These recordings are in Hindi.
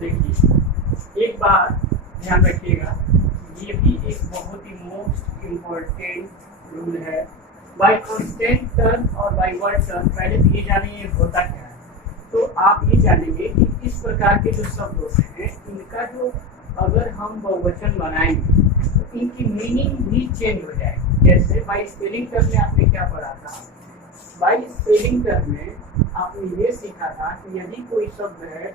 देखिए, एक बात ध्यान रखिएगा, ये भी एक बहुत ही मोस्ट इम्पोर्टेंट रूल है। बाय कांस्टेंट टर्म और बाय वर्ड टर्म, पहले तो ये जानिए ये होता क्या है। तो आप ये जानेंगे कि इस प्रकार के जो शब्द होते हैं, इनका जो अगर हम बहुवचन बनाएंगे तो इनकी मीनिंग भी चेंज हो जाएगी। जैसे बाय स्पेलिंग टर्म में आपने क्या पढ़ा था? बाय स्पेलिंग टर्म में आपने ये सीखा था कि यदि कोई शब्द है,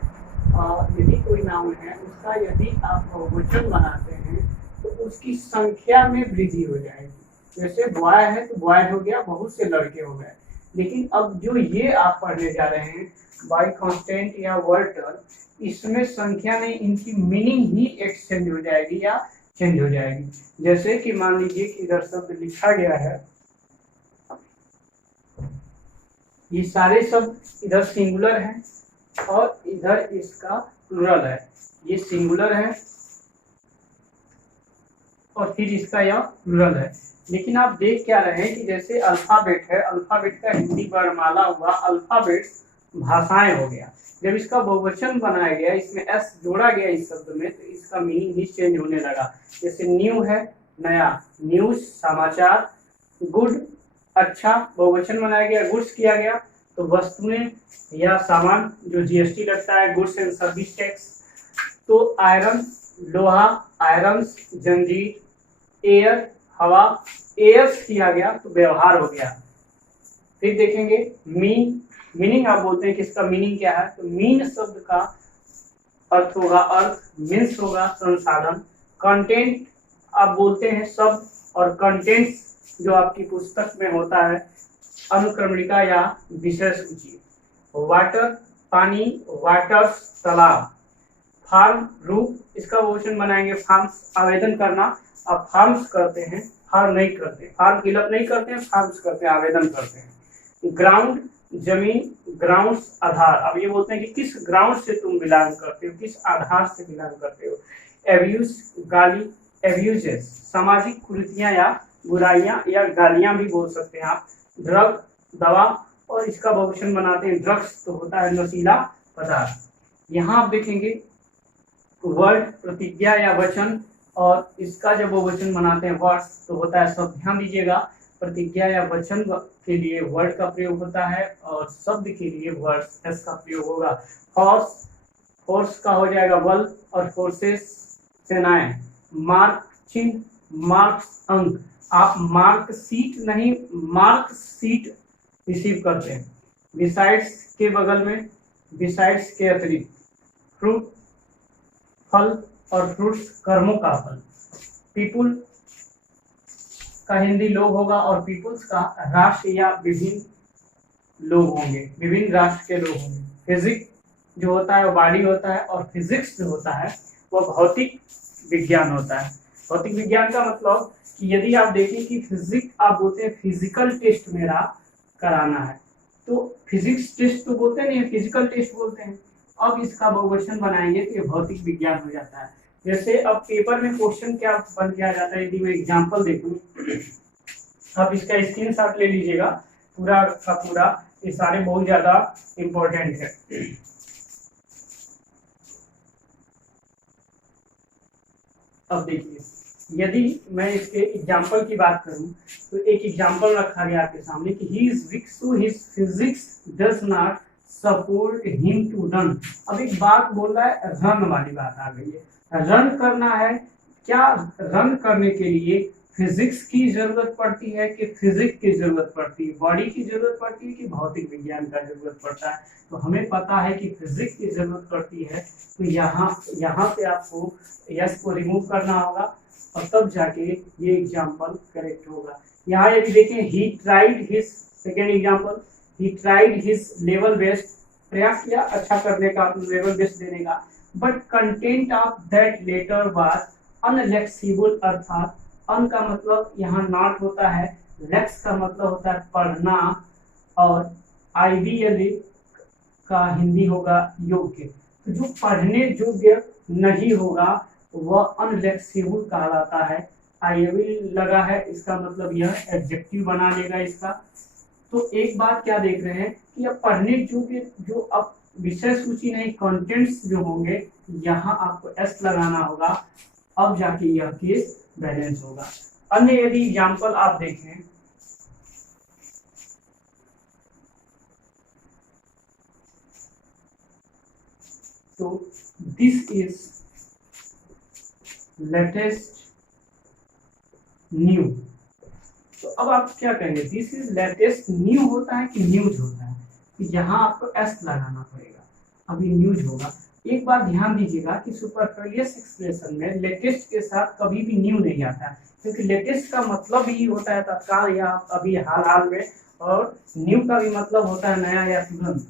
यदि कोई नाउन है, उसका यदि आप बहुवचन बनाते हैं तो उसकी संख्या में वृद्धि हो जाएगी। जैसे बॉय है तो बॉयज हो गया, बहुत से लड़के हो गए। लेकिन अब जो ये आप पढ़ने जा रहे हैं बाय कांस्टेंट या वर्ड टर्म, इसमें संख्या में इनकी मीनिंग ही एक्सचेंज हो जाएगी या चेंज हो जाएगी। जैसे कि मान लीजिए कि इधर शब्द लिखा गया है, ये सारे शब्द इधर सिंगुलर है और इधर इसका प्लूरल है। ये सिंगुलर है और फिर इसका यह प्लूरल है। लेकिन आप देख क्या रहे हैं कि जैसे अल्फाबेट है, अल्फाबेट का हिंदी वर्णमाला हुआ, अल्फाबेट भाषाएं हो गया। जब इसका बहुवचन बनाया गया, इसमें एस जोड़ा गया इस शब्द में, तो इसका मीनिंग ही चेंज होने लगा। जैसे न्यू है नया, न्यूज समाचार, गुड अच्छा, बहुवचन बनाया गया, गुड्स किया गया तो वस्तुएं या सामान जो जीएसटी लगता है, गुड्स एंड सर्विस टैक्स। तो आयरन लोहा, आयरन्स जंजीर, एयर हवा, एयर्स किया गया तो व्यवहार हो गया। फिर देखेंगे मीनिंग आप बोलते हैं कि इसका मीनिंग क्या है, तो मीन शब्द का अर्थ होगा अर्थ, मीन्स होगा संसाधन, कंटेंट आप बोलते हैं शब्द, और कंटेंट्स जो आपकी पुस्तक में होता है अनुक्रमणिका या विषय सूची। वाटर पानी, वाटर्स तालाब, फार्म रूप, इसका बहुवचन बनाएंगे फार्म्स, आवेदन करना। अब फार्म्स करते हैं, फार्म नहीं करते, फार्म फिलअप नहीं करते हैं, फार्म्स करते हैं, आवेदन करते हैं। ग्राउंड जमीन, ग्राउंड्स आधार, अब ये बोलते हैं कि किस ग्राउंड से तुम बिलोंग करते हो, किस आधार से बिलोंग करते हो। एब्यूज गाली, एब्यूजेस सामाजिक कुरीतियां या बुराइयां या गालियां भी बोल सकते हैं आप। ड्रग दवा, और इसका बहुवचन बनाते हैं ड्रग्स, तो होता है नशीला पदार्थ। यहाँ आप देखेंगे वर्ड प्रतिज्ञा या वचन, और इसका जब बहुवचन बनाते हैं वर्ड्स तो होता है शब्द। ध्यान दीजिएगा, प्रतिज्ञा या वचन के लिए वर्ड का प्रयोग होता है और शब्द के लिए वर्ड्स एस का प्रयोग होगा। फोर्स, फोर्स का हो जाएगा बल, और फोर्सेस सेनाएं। मार्क चिन्ह, मार्क्स अंक, आप मार्क सीट नहीं मार्क सीट रिसीव करते हैं। बिसाइड्स के बगल में, बिसाइड्स के अतिरिक्त। फ्रूट फल, और फ्रूट्स कर्मों का फल। पीपुल का हिंदी लोग होगा, और पीपुल्स का राष्ट्र या विभिन्न लोग होंगे, विभिन्न राष्ट्र के लोग होंगे। फिजिक्स जो होता है वो बॉडी होता है, और फिजिक्स जो होता है वो भौतिक विज्ञान होता है। भौतिक विज्ञान का मतलब कि यदि आप देखें कि फिजिक्स आप बोलते हैं फिजिकल टेस्ट मेरा कराना है, तो फिजिक्स टेस्ट तो बोलते नहीं है, फिजिकल टेस्ट बोलते हैं। अब इसका बहुवचन बनाएंगे तो ये भौतिक विज्ञान हो जाता है। जैसे अब पेपर में क्वेश्चन क्या बन किया जाता है, यदि मैं एग्जांपल देखूं, आप इसका स्क्रीनशॉट ले लीजिएगा पूरा का पूरा, ये सारे बहुत ज्यादा इम्पोर्टेंट है। अब देखिए, यदि मैं इसके एग्जाम्पल की बात करूं तो एक एग्जाम्पल रखा गया आपके सामने कि he is weak so his physics does not support him to run. अब एक बात बोल रहा है, रन वाली बात आ गई है, रन करना है। क्या रन करने के लिए फिजिक्स की जरूरत पड़ती है कि फिजिक्स की जरूरत पड़ती है, बॉडी की जरूरत पड़ती है कि भौतिक विज्ञान का जरूरत पड़ता है? तो हमें पता है कि फिजिक्स की जरूरत पड़ती है, तो यहाँ से आपको यस को रिमूव करना होगा और तब जाके ये एग्जाम्पल करेक्ट होगा। यहाँ यदि देखें, he tried his, second example, he tried his level best, प्रयास किया अच्छा करने का, लेवल बेस्ट देने का, but content of that letter was inflexible, अर्थात अन का मतलब यहाँ नॉट होता है, लेक्स का मतलब होता है पढ़ना, और आइडियली का हिंदी होगा योग्य। तो जो पढ़ने योग्य नहीं होगा वह अनफ्लेक्सिबल कहलाता है। आइडियल लगा है, इसका मतलब यह एडजेक्टिव बना लेगा इसका। तो एक बात क्या देख रहे हैं कि अब पढ़ने योग्य जो अब विषय सूची नहीं, कंटेंट्स जो होंगे यहाँ आपको एस लगाना होगा, अब जाके यह केस बैलेंस होगा। अन्य यदि एग्जाम्पल आप देखें तो दिस इज लेटेस्ट न्यू। तो अब आप क्या कहेंगे, दिस इज लेटेस्ट न्यू होता है कि न्यूज होता है? तो यहाँ आपको एस लगाना पड़ेगा, अभी न्यूज होगा। एक बात ध्यान दीजिएगा कि सुपरफ्लुइयस एक्सप्रेशन में लेटेस्ट के साथ कभी भी न्यू नहीं आता है, क्योंकि लेटेस्ट का मतलब ही होता है तत्काल या अभी हाल हाल में, और न्यू का भी मतलब होता है नया या तुरंत।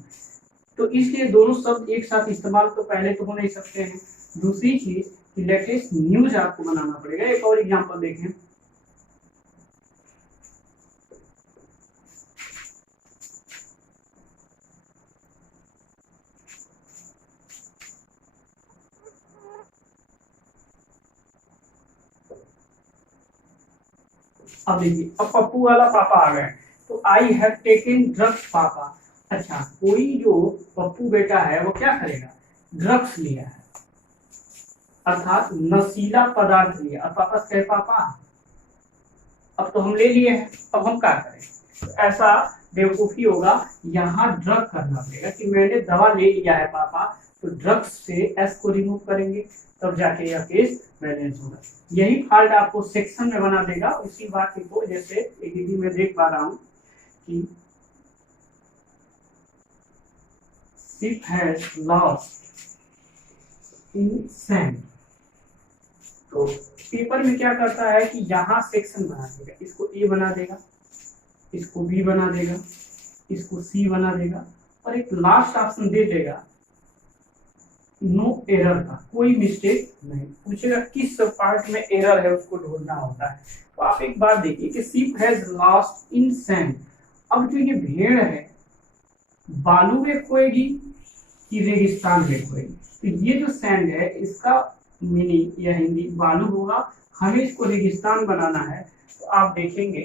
तो इसलिए दोनों शब्द एक साथ इस्तेमाल तो पहले तो हो नहीं सकते हैं। दूसरी चीज कि लेटेस्ट न्यूज आपको बनाना पड़ेगा। एक और एग्जांपल देखें, अब देखिए, अब पप्पू वाला पापा आ गए, तो आई हैव टेकन ड्रग्स पापा। अच्छा, कोई जो पप्पू बेटा है वो क्या करेगा, ड्रग्स लिया है, अर्थात नशीला पदार्थ लिया। अब पापा कहे पापा अब तो हम ले लिए हैं, अब हम क्या करें? तो ऐसा बेवकूफी होगा, यहाँ ड्रग करना पड़ेगा कि मैंने दवा ले लिया है पापा, तो ड्रग्स से एस को रिमूव करेंगे, तब जाके यह केस बैलेंस होगा। यही फॉल्ट आपको सेक्शन में बना देगा उसी वाक्य को। जैसे एक दीदी मैं देख पा रहा हूं कि ship has lost in sand, तो पेपर में क्या करता है कि यहाँ सेक्शन बना देगा, इसको ए बना देगा, इसको बी बना देगा, इसको सी बना देगा, और एक लास्ट ऑप्शन दे देगा नो एरर का, कोई मिस्टेक नहीं। पूछेगा किस पार्ट में एरर है, उसको ढूंढना होता है। तो आप एक बात देखिए कि ship has lost in sand. अब जो ये भेड़ है बालू में खोएगी कि रेगिस्तान में खोएगी? तो ये जो सैंड है इसका मीनिंग या हिंदी बालू होगा, हमें इसको रेगिस्तान बनाना है। तो आप देखेंगे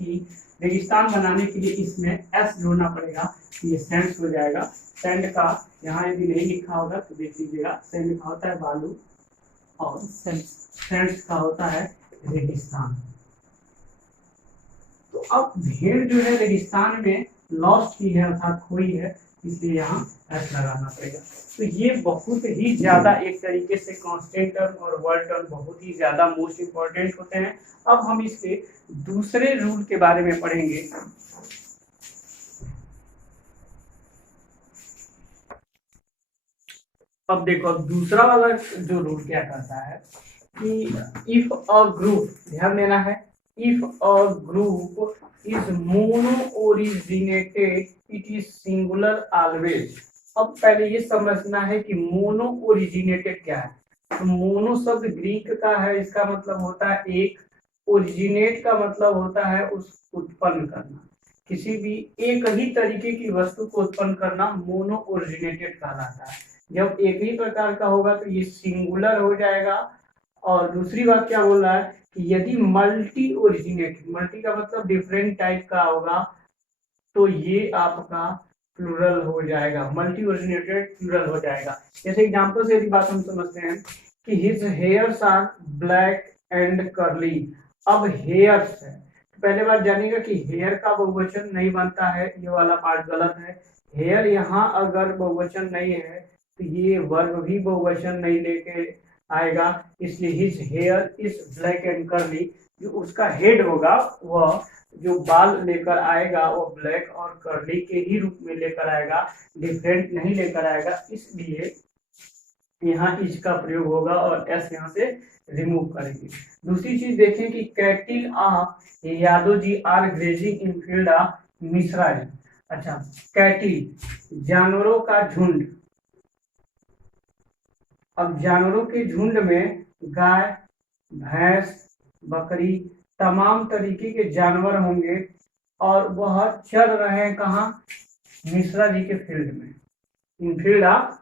कि रेगिस्तान बनाने के लिए इसमें एस जोड़ना पड़ेगा, ये सैंड हो जाएगा। सैंड का यहाँ यदि नहीं लिखा होगा तो देख लीजिएगा, सैंड का होता है बालू और सैंड का होता है रेगिस्तान। तो अब भेड़ जो है रेगिस्तान में लॉस्ट की है अर्थात खोई है, इसलिए यहाँ एस लगाना पड़ेगा। तो ये बहुत ही ज्यादा एक तरीके से कांस्टेंट टर्म और वर्ड टर्म बहुत ही ज्यादा मोस्ट इंपॉर्टेंट होते हैं। अब हम इसके दूसरे रूल के बारे में पढ़ेंगे। अब देखो दूसरा वाला जो रूल क्या करता है कि इफ अ ग्रुप, ध्यान देना है, if a group is mono originated it is singular always. अब पहले ये समझना है कि मोनो ओरिजिनेटेड क्या है। तो मोनो शब्द ग्रीक का है, इसका मतलब होता है एक, ओरिजिनेट का मतलब होता है उस उत्पन्न करना, किसी भी एक ही तरीके की वस्तु को उत्पन्न करना मोनो ओरिजिनेटेड कहलाता है। जब एक ही प्रकार का होगा तो ये सिंगुलर हो जाएगा। और दूसरी बात क्या बोल रहा है कि यदि मल्टी ओरिजिनेटेड, मल्टी का मतलब डिफरेंट टाइप का होगा, तो ये आपका प्लूरल हो जाएगा, मल्टी ओरिजिनेटेड प्लूरल हो जाएगा। जैसे एग्जांपल से यदि बात हम समझते हैं कि his hairs are black and curly. अब हेयर्स है तो पहले बात जानिएगा कि हेयर का बहुवचन नहीं बनता है, ये वाला पार्ट गलत है। हेयर यहाँ अगर बहुवचन नहीं है तो ये वर्ब भी बहुवचन नहीं लेके आएगा, इसलिए his here is black and curly. जो उसका हेड होगा वह जो बाल लेकर आएगा वो ब्लैक और कर्ली के ही रूप में लेकर आएगा, डिफरेंट नहीं लेकर आएगा, इसलिए यहाँ इज का प्रयोग होगा और एस यहाँ से रिमूव करेंगे। दूसरी चीज देखें कि cattle Yadav ji are grazing in field Mishra ji. अच्छा, कैटिल जानवरों का झुंड। अब जानवरों के झुंड में गाय, भैंस, बकरी, तमाम तरीके के जानवर होंगे और वह चल रहे हैं कहाँ, मिश्रा जी के फील्ड में, इन फील्ड ऑफ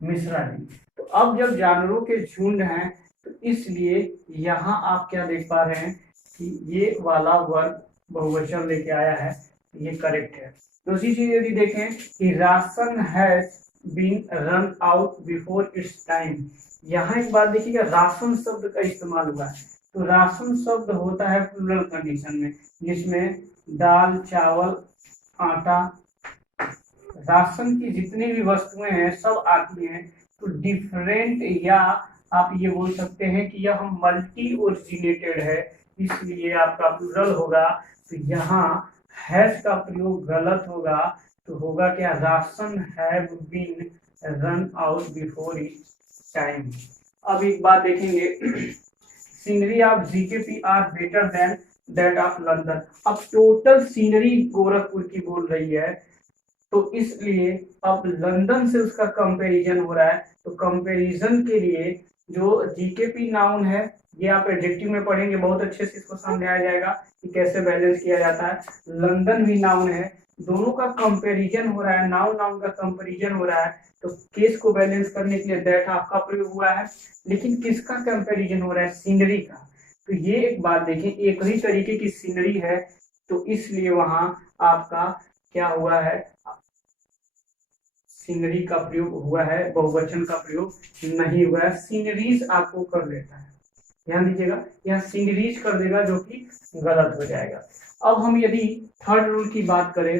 मिश्रा जी। तो अब जब जानवरों के झुंड हैं तो इसलिए यहाँ आप क्या देख पा रहे हैं कि ये वाला वर्ग बहुवचन लेके आया है, ये करेक्ट है। दूसरी चीज यदि देखें कि ration has been run out before its time, यहाँ एक बात देखिएगा, राशन शब्द का इस्तेमाल हुआ है। तो राशन शब्द होता है प्लूरल कंडीशन में, जिसमें दाल, चावल, आटा, राशन की जितनी भी वस्तुएं हैं सब आती हैं। तो डिफरेंट, या आप ये बोल सकते हैं कि यह मल्टी ओरिजिनेटेड है, इसलिए आपका प्लूरल होगा। तो यहाँ हैज का प्रयोग गलत होगा, तो होगा क्या, ration have been run out before its time. अब एक बात देखेंगे, scenery of GKP are better than that of London. अब टोटल सीनरी गोरखपुर की बोल रही है, तो इसलिए अब लंदन से उसका कंपैरिजन हो रहा है। तो कंपैरिजन के लिए जो जीकेपी नाउन है, ये आप एडजेक्टिव में पढ़ेंगे, बहुत अच्छे से इसको समझाया जाएगा कि कैसे बैलेंस किया जाता है। लंदन भी नाउन है, दोनों का कंपैरिजन हो रहा है, नाउन नाउन का कंपैरिजन हो रहा है। तो केस को बैलेंस करने के लिए दैट आपका प्रयोग हुआ है, लेकिन किसका कंपैरिजन हो रहा है, सीनरी का। तो ये एक बात देखें, एक ही तरीके की सीनरी है, तो इसलिए वहां आपका क्या हुआ है, सीनरी का प्रयोग हुआ है, बहुवचन का प्रयोग नहीं हुआ है। सीनरीज आपको कर देता है, ध्यान दीजिएगा, यहाँ सीनरीज कर देगा, जो कि गलत हो जाएगा। अब हम यदि थर्ड रूल की बात करें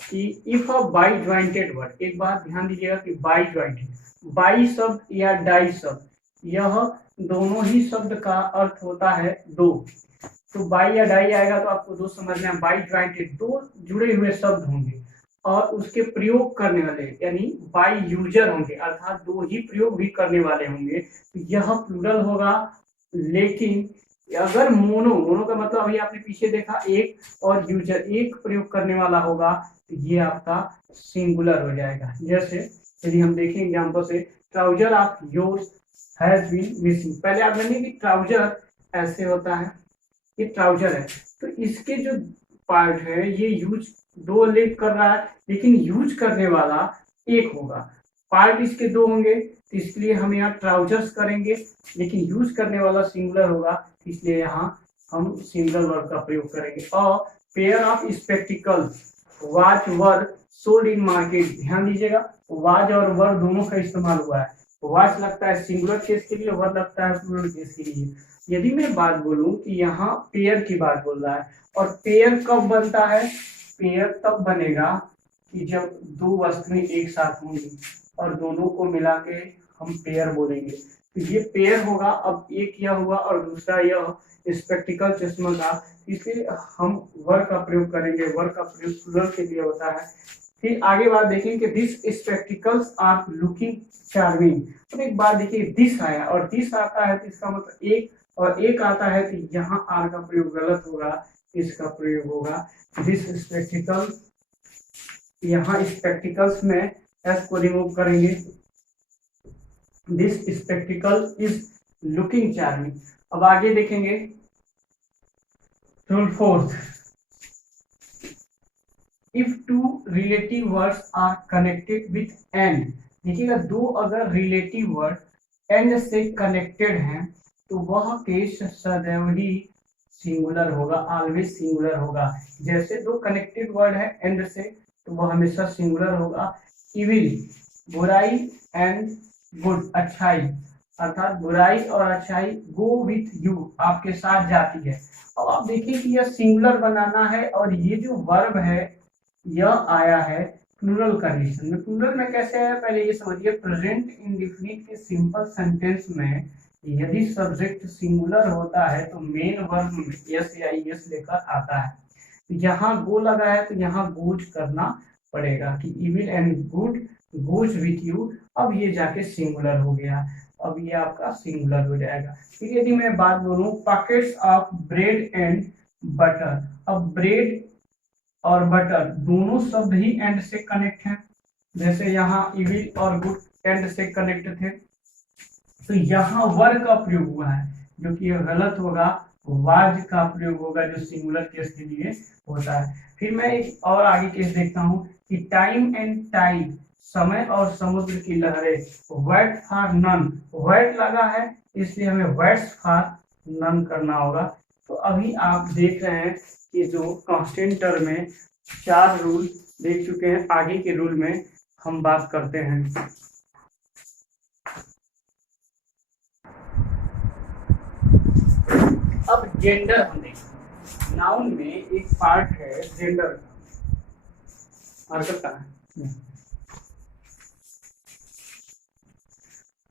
कि if a by jointed word, एक बात ध्यान दीजिएगा कि बाई ज्वाइंटेड, बाई शब्द या डाई शब्द, यह दोनों ही शब्द का अर्थ होता है दो। तो बाई या डाई आएगा तो आपको दो समझना है। बाई ज्वाइंटेड, दो जुड़े हुए शब्द होंगे और उसके प्रयोग करने वाले यानी बाई यूजर होंगे, अर्थात दो ही प्रयोग भी करने वाले होंगे, तो यह प्लूरल होगा। लेकिन अगर मोनो का मतलब अभी आपने पीछे देखा, एक और यूजर, एक प्रयोग करने वाला होगा, तो ये आपका सिंगुलर हो जाएगा। जैसे यदि हम देखें एग्जाम्पल से, trouser of yours has been missing. पहले आप जानिए कि ट्राउजर ऐसे होता है, ये ट्राउजर है, तो इसके जो पार्ट है ये यूज दो लेख कर रहा है, लेकिन यूज करने वाला एक होगा। पार्ट इसके दो होंगे, तो इसलिए हम यहाँ ट्राउजर्स करेंगे, लेकिन यूज करने वाला सिंगुलर होगा, इसलिए यहाँ हम सिंगल वर्ब का प्रयोग करेंगे। और pair of spectacles watch were sold in market, ध्यान दीजिएगा, वाच और वर दोनों का इस्तेमाल हुआ है। वाच लगता है सिंगुलर केस के लिए, वर लगता है प्लूरल केस के लिए। यदि मैं बात बोलूं कि यहाँ पेयर की बात बोल रहा है, और पेयर कब बनता है, पेयर तब बनेगा कि जब दो वस्तुएं एक साथ होंगी और दोनों को मिला के हम पेयर बोलेंगे, तो ये पेयर होगा। अब एक यह हुआ और दूसरा यह स्पेक्टिकल चश्मा का, इसलिए हम वर का प्रयोग करेंगे, वर का प्रयोग प्लूरल के लिए होता है। फिर आगे बात देखें कि this spectacles are looking charming. अब एक बात देखिए, दिस आया और दिस आता है तो इसका मतलब एक, और एक आता है तो यहाँ आर का प्रयोग गलत होगा, इसका प्रयोग होगा दिस स्पेक्टिकल। यहाँ स्पेक्टिकल्स में एस को रिमूव करेंगे, this spectacle is looking charming. अब आगे देखेंगे rule fourth, if two relative words are connected with and. देखिएगा, दो अगर रिलेटिव वर्ड एंड से कनेक्टेड हैं तो वह केस सदैव ही सिंगुलर होगा, ऑलवेज सिंगुलर होगा। जैसे दो कनेक्टेड वर्ड है एंड से, तो वह हमेशा सिंगुलर होगा। इविल, बुराई, एंड गुड, अच्छाई, अर्थात बुराई और अच्छाई गो विथ यू, आपके साथ जाती है। अब आप देखिए कि यह सिंगुलर बनाना है, और ये जो वर्ब है यह आया है प्लूरल कंडीशन में। प्लूरल में कैसे आया, पहले ये समझिए। प्रेजेंट इंडेफिनिट के सिंपल सेंटेंस में यदि सब्जेक्ट सिंगुलर होता है तो मेन वर्ब में यस या यस लेकर आता है। यहाँ गो लगा है तो यहाँ गोज करना पड़ेगा कि evil and good goes with you. अब ये जाके सिंगुलर हो गया, अब ये आपका सिंगुलर हो जाएगा। फिर यदि मैं बात बोलूं pockets of bread and butter, अब ब्रेड और बटर दोनों शब्द ही एंड से कनेक्ट हैं। जैसे यहाँ इविल और गुड एंड से कनेक्ट थे, तो यहाँ वर का प्रयोग हुआ है, जो कि गलत होगा। वाज का प्रयोग होगा, जो सिंगुलर केस के लिए होता है। फिर मैं एक और आगे केस देखता हूँ कि टाइम एंड टाइड, समय और समुद्र की लहरें। वेट फॉर नन, वेट लगा है इसलिए हमें वेट्स फॉर नन करना होगा। तो अभी आप देख रहे हैं कि जो कांस्टेंट टर्म है 4 रूल देख चुके हैं, आगे के रूल में हम बात करते हैं। अब जेंडर हम देखें। नाउन में एक पार्ट है जेंडर का, मार्कर कहाँ है?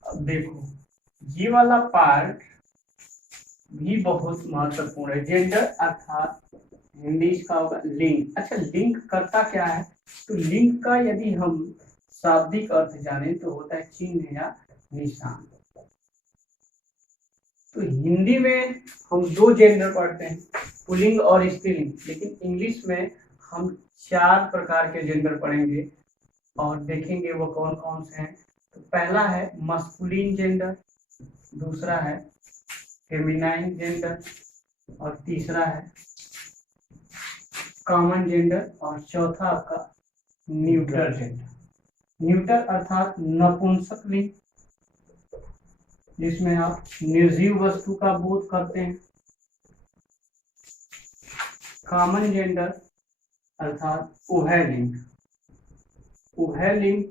अब देखो ये वाला पार्ट भी बहुत महत्वपूर्ण है। जेंडर अर्थात हिंदी इसका होगा लिंग। अच्छा, लिंग करता क्या है? तो लिंग का यदि हम शाब्दिक अर्थ जाने तो होता है चिन्ह या निशान। तो हिंदी में हम 2 जेंडर पढ़ते हैं, पुल्लिंग और स्त्रीलिंग, लेकिन इंग्लिश में हम 4 प्रकार के जेंडर पढ़ेंगे और देखेंगे वो कौन कौन से हैं। तो पहला है मस्कुलिन जेंडर, दूसरा है फेमिनाइन जेंडर और तीसरा है कॉमन जेंडर और चौथा आपका न्यूट्रल जेंडर। न्यूट्रल अर्थात नपुंसक लिंग, जिसमें आप निर्जीव वस्तु का बोध करते हैं। कॉमन जेंडर अर्थात उभयलिंग। उभयलिंग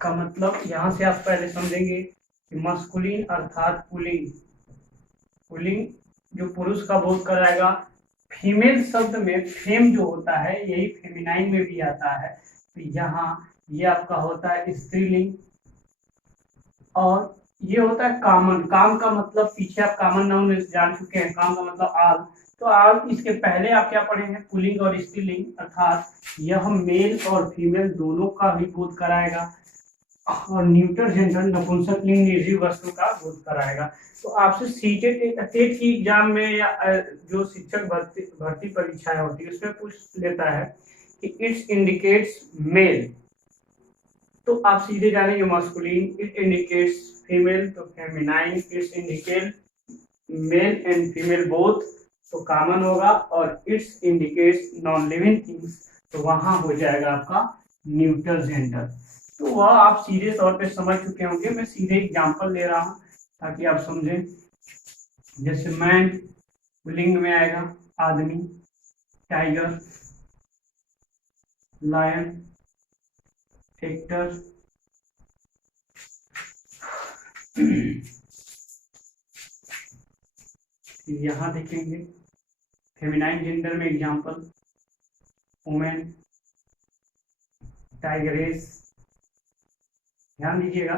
का मतलब यहां से आप पहले समझेंगे कि मस्कुलिन अर्थात पुल्लिंग, पुल्लिंग जो पुरुष का बोध कराएगा। फीमेल शब्द में फेम जो होता है यही फेमिनाइन में भी आता है, तो यहाँ ये आपका होता है स्त्रीलिंग। और ये होता है कॉमन। काम का मतलब पीछे आप कॉमन नाउन जान चुके हैं, काम का मतलब आल। तो आल इसके पहले आप क्या पढ़े हैं? पुल्लिंग और स्त्रीलिंग, अर्थात यह मेल और फीमेल दोनों का भी बोध कराएगा। और न्यूट्रल जेंडर नपुंसक लिंग निर्जीव वस्तु का बोध कराएगा। तो आपसे टेट की एग्जाम में या जो शिक्षक भर्ती परीक्षाएं होती है उसमें पूछ लेता है कि इट्स इंडिकेट्स मेल, तो आप सीधे जानेंगे मस्कुलिन। इट इंडिकेट्स फीमेल तो feminine. It's indicate male and female both तो कॉमन होगा। और it's indicates non living things तो वहां हो जाएगा आपका न्यूट्रल जेंडर। तो वह आप सीधे तौर पे समझ चुके होंगे। मैं सीधे एग्जांपल ले रहा हूं ताकि आप समझें। जैसे मैन पुल्लिंग में आएगा आदमी, टाइगर, लायन, एक्टर, यहाँ देखेंगे फेमिनाइन जेंडर में एग्जांपल वुमेन, टाइगरेस। ध्यान दीजिएगा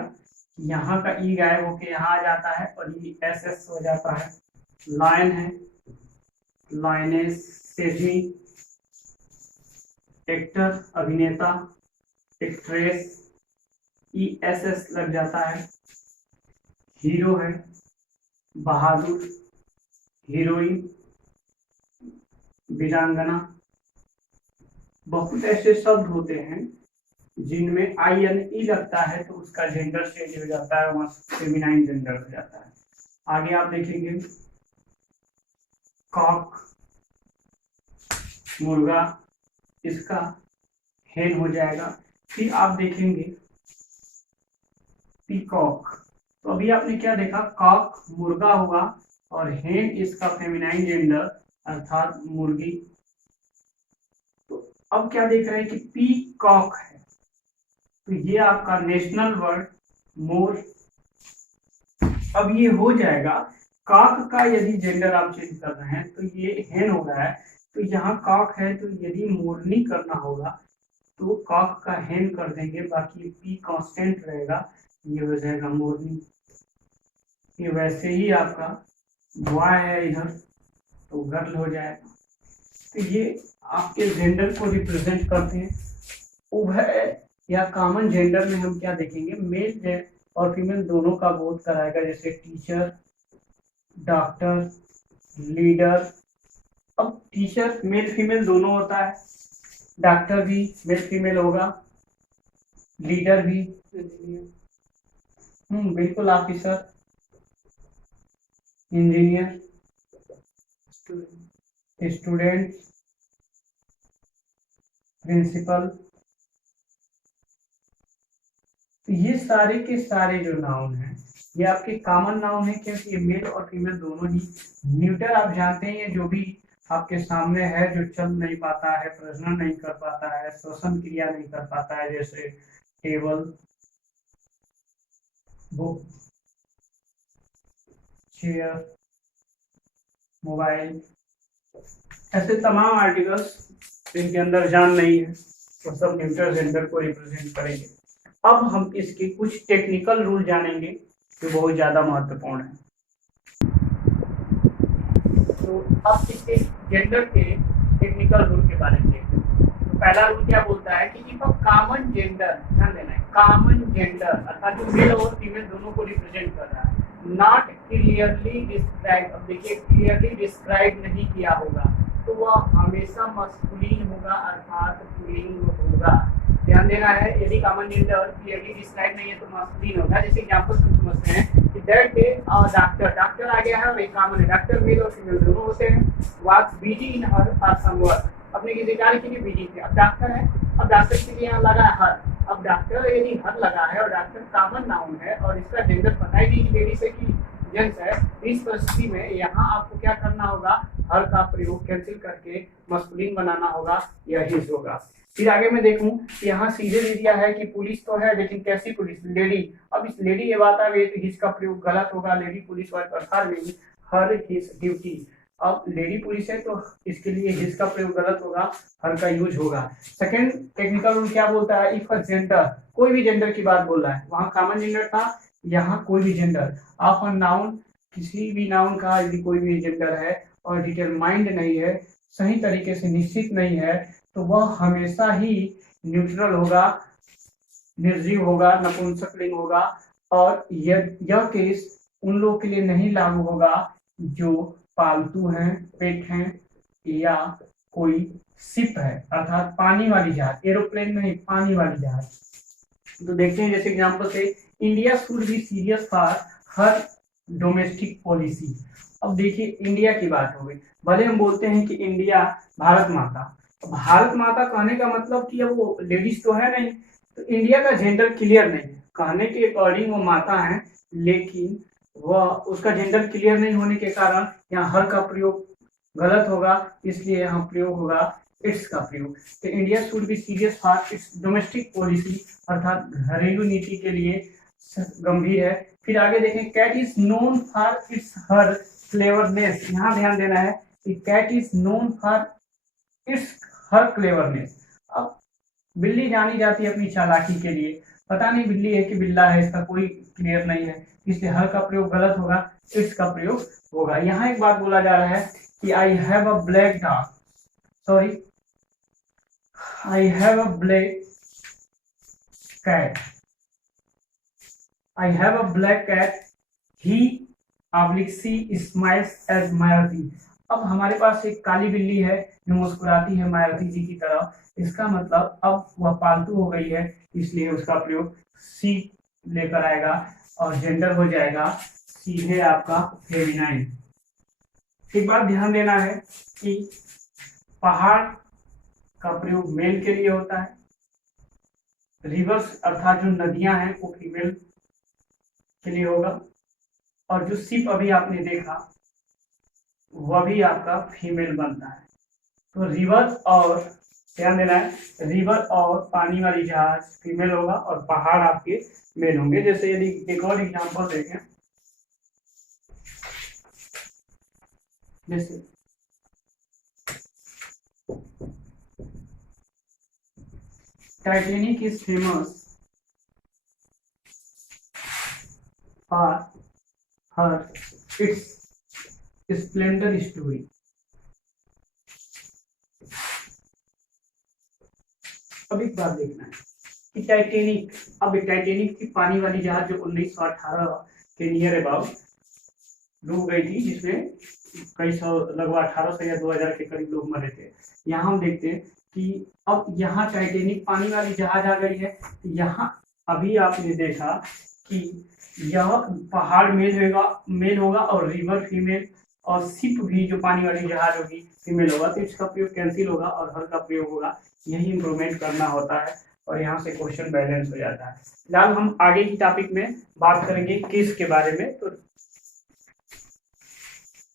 यहाँ का ई गायब होके यहाँ आ जाता है और ये एस एस हो जाता है। लायन है लायनेस, सेजमी, एक्टर अभिनेता, एक्ट्रेस, ई एस एस लग जाता है। हीरो है बहादुर, हीरोइन, वीरांगना। बहुत ऐसे शब्द होते हैं जिनमें आई एन ई लगता है तो उसका जेंडर चेंज हो जाता है, वहां फेमिनाइन जेंडर हो जाता है। आगे आप देखेंगे कॉक, मुर्गा, इसका हेन हो जाएगा। फिर आप देखेंगे पीकॉक। तो अभी आपने क्या देखा? कॉक मुर्गा हुआ और हेन इसका फेमिनाइन जेंडर अर्थात मुर्गी। तो अब क्या देख रहे हैं कि पीकॉक है, तो ये आपका नेशनल वर्ड मोर। अब ये हो जाएगा कॉक का यदि जेंडर आप चेंज कर रहे हैं तो ये हेन हो रहा है, तो यहाँ कॉक है तो यदि मोरनी करना होगा तो कॉक का हेन कर देंगे, बाकी पी कांस्टेंट रहेगा, ये हो जाएगा मोरनी। ये वैसे ही आपका बॉय है इधर तो गर्ल हो जाएगा। तो ये आपके जेंडर को रिप्रेजेंट करते हैं। उभय या कॉमन जेंडर में हम क्या देखेंगे? मेल और फीमेल दोनों का बोध कराएगा, जैसे टीचर, डॉक्टर, लीडर। अब टीचर मेल फीमेल दोनों होता है, डॉक्टर भी मेल फीमेल होगा, लीडर भी, बिल्कुल, ऑफिसर, इंजीनियर, स्टूडेंट, प्रिंसिपल। तो ये सारे के सारे जो नाउन हैं ये आपके कॉमन नाउन है, क्योंकि ये मेल और फीमेल दोनों ही। न्यूट्रल आप जानते हैं, जो भी आपके सामने है जो चल नहीं पाता है, प्रजनन नहीं कर पाता है, श्वसन क्रिया नहीं कर पाता है, जैसे टेबल, बुक, चेयर, मोबाइल, ऐसे तमाम आर्टिकल्स जिनके अंदर जान नहीं है वो सब न्यूट्रल जेंडर को रिप्रेजेंट करेंगे। अब हम इसके कुछ टेक्निकल रूल जानेंगे जो बहुत ज़्यादा महत्वपूर्ण है। तो अब इसके जेंडर के टेक्निकल रूल के बारे में देखते हैं। तो पहला रूल क्या बोलता है कि इफ अ कॉमन जेंडर, ध्यान देना है, कॉमन जेंडर अर्थात जो मेल और फीमेल दोनों को रिप्रेजेंट कर रहा है, नॉट क्लियरली डिस्क्राइब, अब देखिए क्लियरली डिस्क्राइब नहीं किया होगा तो वह हमेशा मस्कुलिन होगा अर्थात पुल्लिंग होगा। ध्यान देना है, यदि कॉमन जेंडर क्लियरली डिस्क्राइब नहीं है तो मस्कुलिन होगा। जैसे एग्जांपल हम समझते हैं कि दैट डे डॉक्टर, डॉक्टर आ गया है और एक कॉमन है, डॉक्टर मेल और फीमेल दोनों होते हैं, वाज बिजी इन हर और समवर्क, अपने किसी कार्य के लिए बिजी थे। अब डॉक्टर है, अब डॉक्टर के लिए यहाँ लगा है हर, अब डॉक्टर यदि हर लगा है और डॉक्टर कॉमन नाउन है और इसका जेंडर पता ही नहीं लेडीज है कि जेंट्स है, इस परिस्थिति में यहाँ आपको क्या करना होगा, हर का प्रयोग कैंसिल करके मस्कुलिन बनाना होगा, यह हिज होगा। फिर आगे मैं देखूं कि यहाँ सीधे दे दिया है कि पुलिस तो है लेकिन कैसी पुलिस, लेडी। अब इस लेडी ये बात आ गई तो हिज का प्रयोग गलत होगा, लेडी पुलिस वाले हर नहीं, हर हिज ड्यूटी। अब लेडी पुलिस है तो इसके लिए हिज का प्रयोग गलत होगा, हर का यूज होगा। सेकंड टेक्निकल रूल क्या बोलता है, इफ अ जेंडर, कोई भी जेंडर की बात बोल रहा है, वहां कॉमन जेंडर था, यहाँ कोई भी जेंडर, ऑफ अ नाउन, किसी भी नाउन का यदि कोई भी जेंडर है और डिटरमाइंड नहीं है, सही तरीके से निश्चित नहीं है, तो वह हमेशा ही न्यूट्रल होगा, निर्जीव होगा, नपुंसकलिंग होगा। और यह केस उन लोगों के लिए नहीं लागू होगा जो पालतू हैं, पेट हैं या कोई शिप है अर्थात पानी वाली जहाज, एरोप्लेन नहीं, पानी वाली जहाज। तो देखते हैं जैसे एग्जांपल से, India should be serious for her domestic policy. अब देखिए इंडिया की बात हो गई, भले हम बोलते हैं कि इंडिया भारत माता, भारत माता कहने का मतलब कि अब वो लेडीज तो है नहीं, तो इंडिया का जेंडर क्लियर नहीं है, कहने के अकॉर्डिंग वो माता है लेकिन वह उसका जेंडर क्लियर नहीं होने के कारण यहाँ हर का प्रयोग गलत होगा, इसलिए यहाँ प्रयोग होगा इट्स का प्रयोग। तो India should be serious for its domestic policy अर्थात घरेलू नीति के लिए गंभीर है। फिर आगे देखें, cat is known for its her cleverness, यहाँ ध्यान देना है कि cat is known for its her cleverness. अब बिल्ली जानी जाती है अपनी चालाकी के लिए, पता नहीं बिल्ली है कि बिल्ला है, इसका कोई क्लियर नहीं है, इसलिए हर का प्रयोग गलत होगा, इट्स का प्रयोग होगा। यहाँ एक बात बोला जा रहा है कि I have a black dog, sorry I have a black cat, I have a black cat. He / she smiles as Mayawati. अब हमारे पास एक काली बिल्ली है जो मुस्कुराती है मायावती जी की तरह, इसका मतलब अब वह पालतू हो गई है, इसलिए उसका प्रयोग सी लेकर आएगा और जेंडर हो जाएगा सीधे आपका फेमिनाइन। एक बात ध्यान देना है कि पहाड़ का प्रयोग मेल के लिए होता है, रिवर्स अर्थात जो नदियां हैं वो फीमेल के लिए होगा, और जो शिप अभी आपने देखा वह भी आपका फीमेल बनता है। तो रिवर और ध्यान देना है, रिवर और पानी वाली जहाज फीमेल होगा और पहाड़ आपके मेल होंगे। जैसे यदि एक और एग्जांपल देखें, जैसे Titanic is famous for her its splendor story। अब एक बात देखना है कि टाइटैनिक, अब टाइटैनिक की पानी वाली जहाज जो 1918 के नियर अबाउट डूब गई थी, जिसमें कई सौ लगभग 1800 या 2000 के करीब लोग मरे थे। यहाँ हम देखते हैं कि अब यहाँ टाइटैनिक पानी वाली जहाज आ गई है, यहाँ अभी आपने देखा कि यह पहाड़ मेल होगा और रिवर फीमेल और शिप भी जो पानी वाली जहाज होगी फीमेल होगा, तो इसका प्रयोग कैंसिल होगा और हर का प्रयोग होगा। यही इंप्रूवमेंट करना होता है और यहाँ से क्वेश्चन बैलेंस हो जाता है। फिलहाल हम आगे की टॉपिक में बात करेंगे किस के बारे में, तो